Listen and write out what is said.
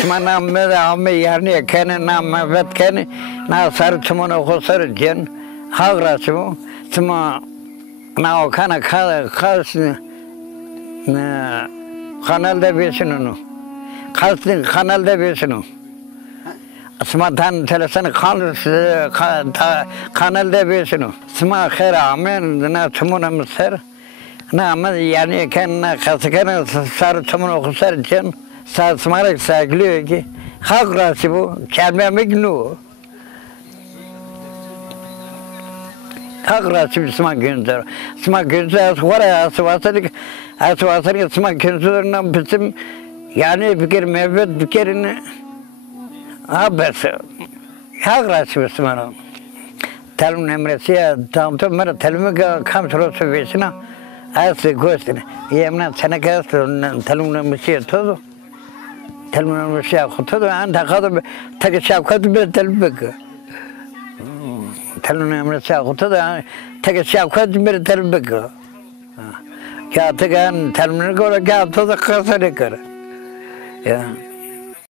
اسمه نام مده همه یعنی کنه نام مبت کنه نا سر چمونه خسر جن خاک راسمو اسمه ناو کنه خاص kanal da besinunu. Kalsın kanal da besinu. اسمه تان تلسن kanal da besinu. اسمه خیر آمین نه تمون مصر نه من یعنی کن نه خسکن سر تمون خسر جن سر سمارک ساگلیه کی خاک راسی بو کلمه میگنو. خاک راسی اسمه گنزر. اسمه گنزر از خورا اسواسری اسمه گنزر نم بسیم yani fikir mevcut fikirini abes hak rasmi bana telefon emresi ya tam mera telefon kam trosu vesina as gostin yemna seneka telefon emresi todo telefon emresi todo an takad tak şapkat bir telefon telefon emresi todo tak şapkat bir telefon ya takan telefon kola ya todo kasar kar. Yeah.